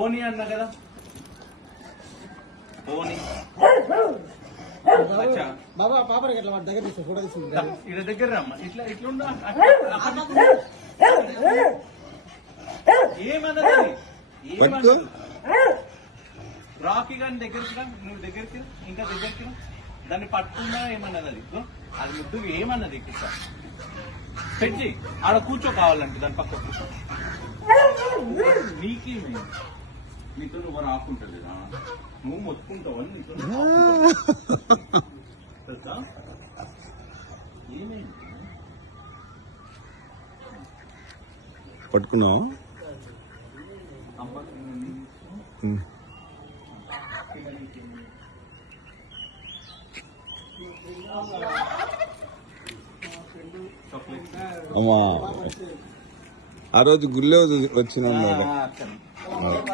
పోనీ అన్నా కదా పోనీ బాబా పాపకి ఎట్లా దగ్గర తీసుకో ఫోటో తీసుకుంటా ఇట్లా దగ్గర రమ్మ ఇట్లా ఇట్లుండా ఏమన్నది రాకీ గాని దగ్గరికి రా నువ్వు దగ్గరికి ఇంకా దగ్గరికి దాన్ని పట్టుకున్నా ఏమన్నది అది అది ముద్దు ఏమన్నది ఇక్కడ పెట్టి ఆడ కూర్చో కావాలంటే దాని పక్క కూర్చో నీకేమైంది నీతో నువ్వు రాకుంటలేదా నువ్వు మొత్తుకుంటావని నీతో ఏమైంది పట్టుకున్నావు అమ్మా ఆ రోజు గుళ్ళే వచ్చిన